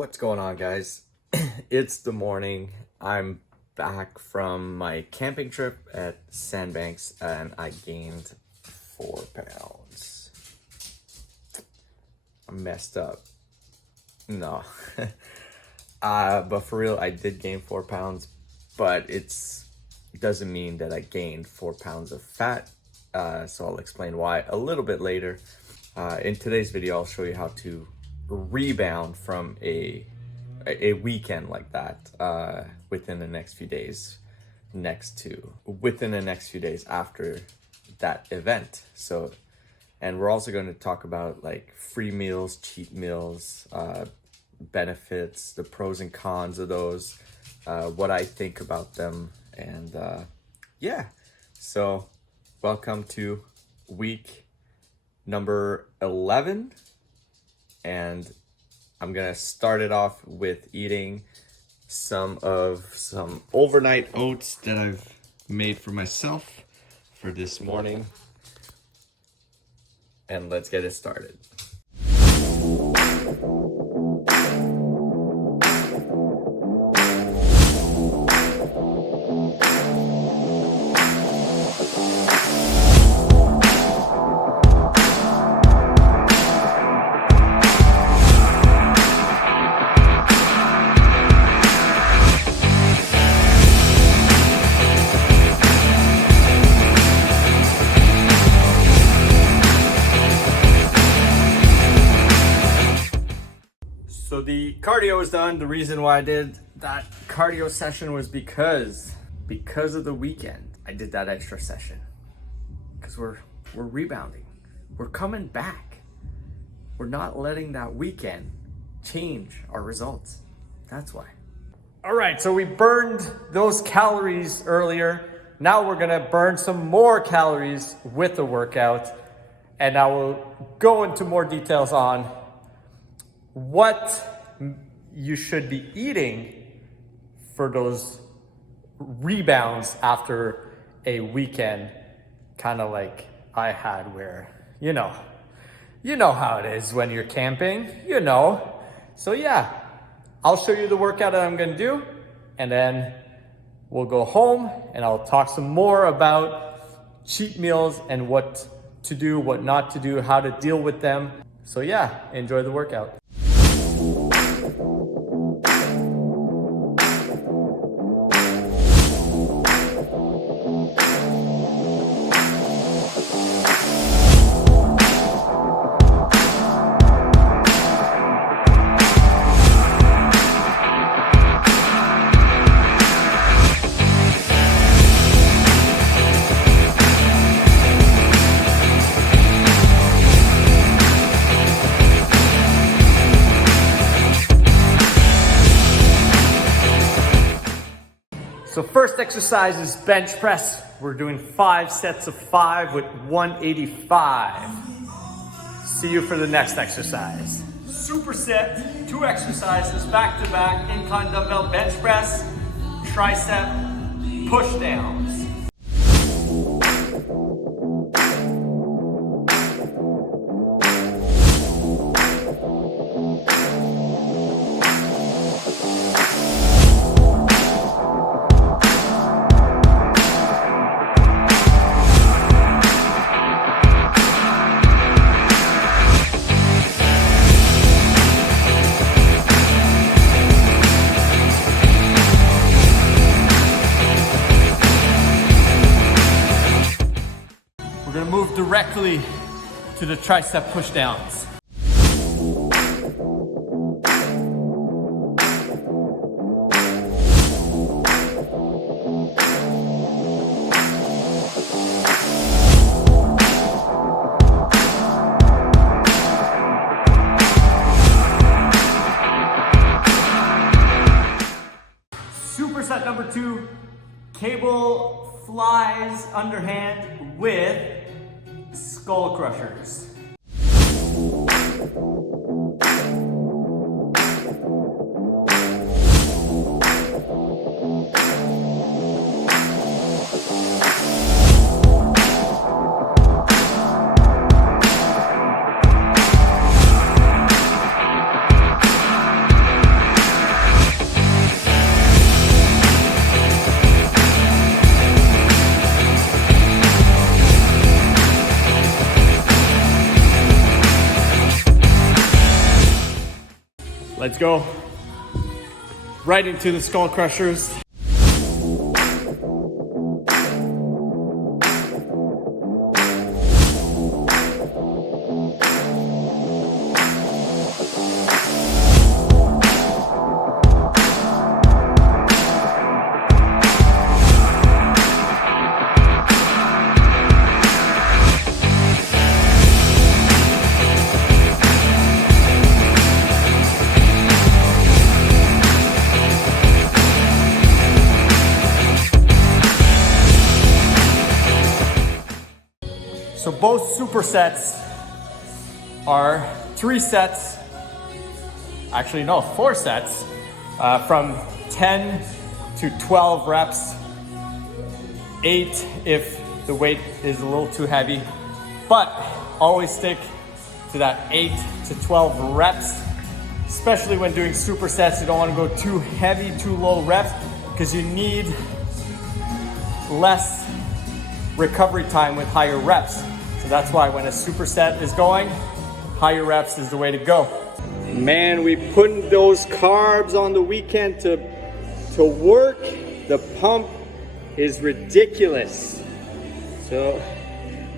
What's going on, guys? It's the morning. I'm back from my camping trip at Sandbanks and I gained 4 pounds. I'm messed up. No. But for real, I did gain 4 pounds, but it doesn't mean that I gained 4 pounds of fat. So I'll explain why a little bit later. In today's video, I'll show you how to rebound from a weekend like that within the next few days after that event. So, and we're also going to talk about like free meals, cheat meals, benefits, the pros and cons of those, what I think about them, and yeah. So welcome to week number 11, and I'm gonna start it off with eating some overnight oats that I've made for myself for this morning, and let's get it started. So the cardio is done. The reason why I did that cardio session was because of the weekend. I did that extra session because we're rebounding. We're coming back. We're not letting that weekend change our results. That's why. All right, so we burned those calories earlier. Now we're gonna burn some more calories with the workout. And I will go into more details on what you should be eating for those rebounds after a weekend, kind of like I had, where you know how it is when you're camping, So yeah, I'll show you the workout that I'm gonna do, and then we'll go home and I'll talk some more about cheat meals and what to do, what not to do, how to deal with them. So yeah, enjoy the workout. So first exercise is bench press. We're doing 5 sets of 5 with 185. See you for the next exercise. Superset, 2 exercises back to back, incline dumbbell bench press, tricep push downs. We're gonna move directly to the tricep push downs. Superset number 2, cable flies underhand with skull crushers. Let's go right into the skull crushers. So both supersets are 3 sets, actually no, 4 sets, from 10 to 12 reps, 8 if the weight is a little too heavy, but always stick to that 8 to 12 reps, especially when doing supersets. You don't want to go too heavy, too low reps, because you need less recovery time with higher reps. So that's why when a superset is going, higher reps is the way to go. Man, we putting those carbs on the weekend to work. The pump is ridiculous. So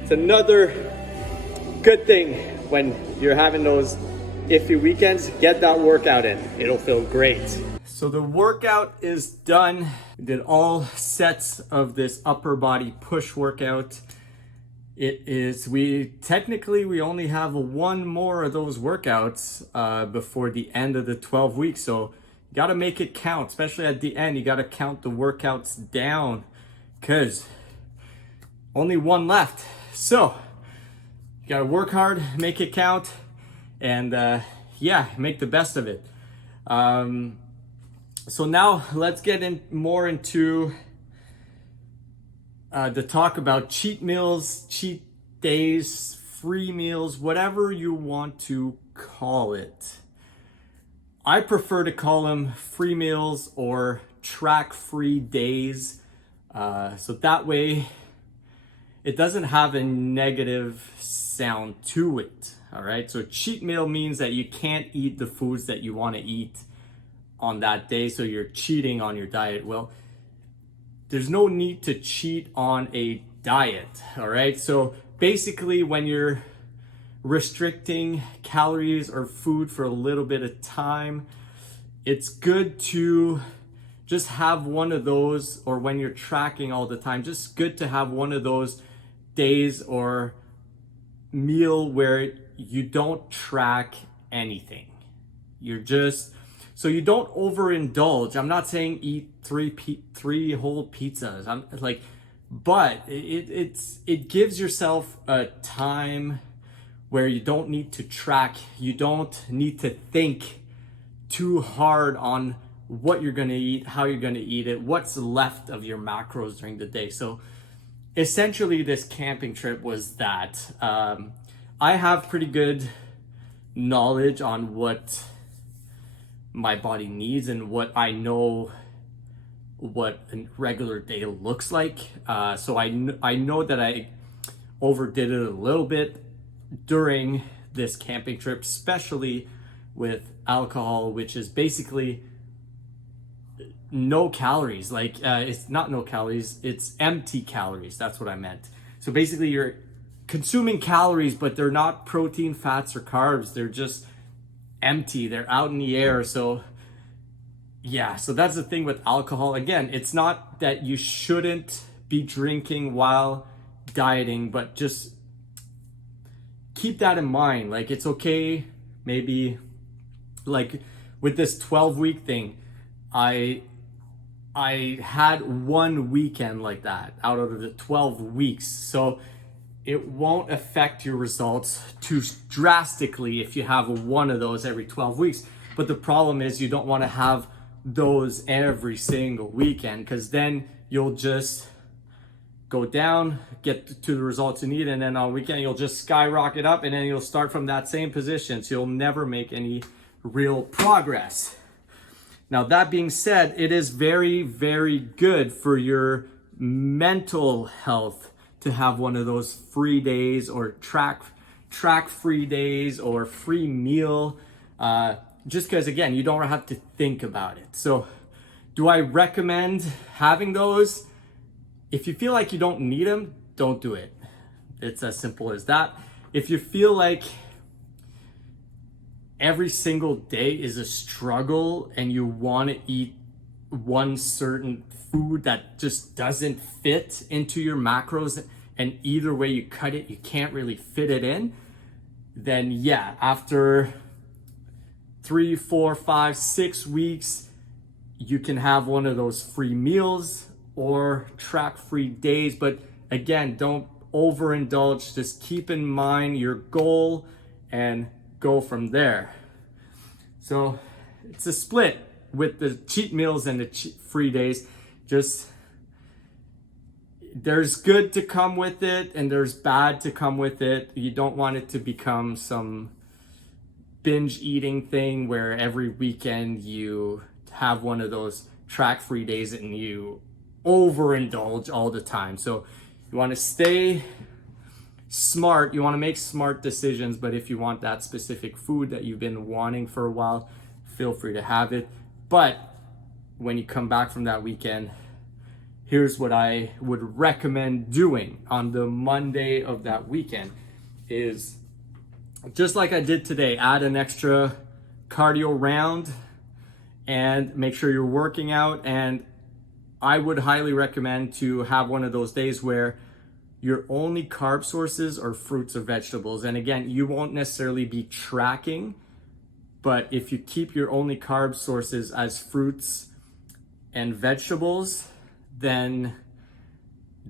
it's another good thing when you're having those iffy weekends. Get that workout in. It'll feel great. So the workout is done. We did all sets of this upper body push workout. We only have 1 more of those workouts before the end of the 12 weeks. So you got to make it count, especially at the end. You got to count the workouts down because only 1 left. So you got to work hard, make it count, and yeah, make the best of it. So now let's get more into the talk about cheat meals, cheat days, free meals, whatever you want to call it. I prefer to call them free meals or track-free days. So that way it doesn't have a negative sound to it. All right. So cheat meal means that you can't eat the foods that you want to eat on that day. So you're cheating on your diet. Well, there's no need to cheat on a diet. All right. So basically when you're restricting calories or food for a little bit of time, it's good to just have one of those, or when you're tracking all the time, just good to have one of those days or meal where you don't track anything. So you don't overindulge. I'm not saying eat three whole pizzas. But it gives yourself a time where you don't need to track. You don't need to think too hard on what you're gonna eat, how you're gonna eat it, what's left of your macros during the day. So essentially this camping trip was that. I have pretty good knowledge on what my body needs and what I know what a regular day looks like. So I know that I overdid it a little bit during this camping trip, especially with alcohol, which is basically no calories. It's not no calories, it's empty calories. That's what I meant. So basically you're consuming calories, but they're not protein, fats, or carbs. They're just empty. They're out in the air. So yeah, so that's the thing with alcohol. Again, it's not that you shouldn't be drinking while dieting, but just keep that in mind. Like, it's okay, maybe, like with this 12-week thing, I had 1 weekend like that out of the 12 weeks. So it won't affect your results too drastically if you have one of those every 12 weeks. But the problem is you don't want to have those every single weekend, because then you'll just go down, get to the results you need, and then on weekend you'll just skyrocket up, and then you'll start from that same position. So you'll never make any real progress. Now, that being said, it is very, very good for your mental health to have one of those free days or track free days or free meal. just because, again, you don't have to think about it. So do I recommend having those? If you feel like you don't need them, don't do it. It's as simple as that. If you feel like every single day is a struggle and you want to eat one certain food that just doesn't fit into your macros, and either way you cut it, you can't really fit it in, then yeah, after 3, 4, 5, 6 weeks, you can have one of those free meals or track-free days. But again, don't overindulge. Just keep in mind your goal and go from there. So it's a split with the cheat meals and the free days. Just there's good to come with it and there's bad to come with it. You don't want it to become some binge eating thing where every weekend you have one of those track-free days and you overindulge all the time. So you want to stay smart. You want to make smart decisions, but if you want that specific food that you've been wanting for a while, feel free to have it. But when you come back from that weekend, here's what I would recommend doing on the Monday of that weekend is, just like I did today, add an extra cardio round and make sure you're working out. And I would highly recommend to have one of those days where your only carb sources are fruits or vegetables. And again, you won't necessarily be tracking, but if you keep your only carb sources as fruits and vegetables, then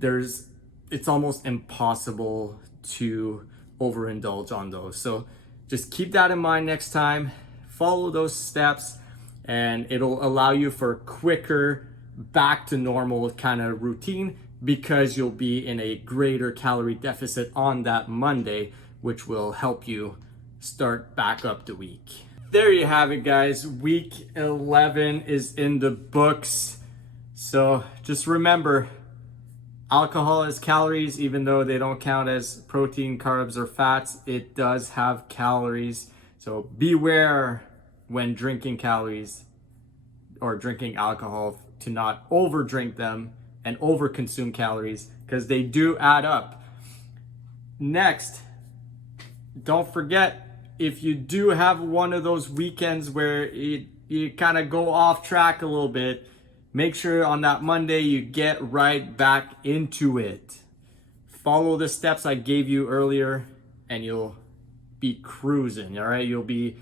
it's almost impossible to overindulge on those. So just keep that in mind next time. Follow those steps and it'll allow you for a quicker back to normal kind of routine, because you'll be in a greater calorie deficit on that Monday, which will help you start back up the week. There you have it, guys. Week 11 is in the books. So just remember, alcohol is calories, even though they don't count as protein, carbs, or fats. It does have calories. So beware when drinking calories or drinking alcohol to not overdrink them and overconsume calories, because they do add up. Next, don't forget, if you do have one of those weekends where you kind of go off track a little bit, make sure on that Monday you get right back into it. Follow the steps I gave you earlier and you'll be cruising, all right? You'll be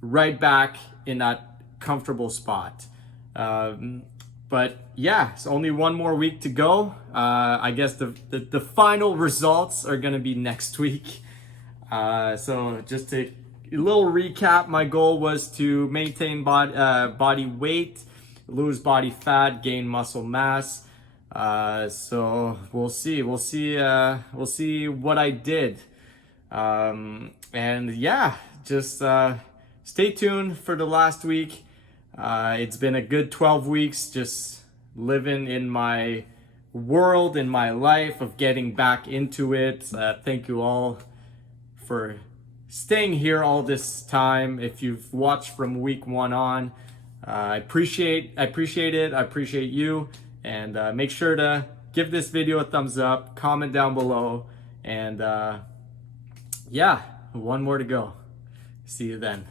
right back in that comfortable spot. But yeah, it's only one more week to go. I guess the final results are gonna be next week. So just a little recap, my goal was to maintain body weight, lose body fat, gain muscle mass. So we'll see what I did. And yeah, just stay tuned for the last week. It's been a good 12 weeks just living in my world, in my life of getting back into it. Thank you all for staying here all this time. If you've watched from week 1 on, I appreciate it. I appreciate you. And make sure to give this video a thumbs up, comment down below, and yeah, one more to go. See you then.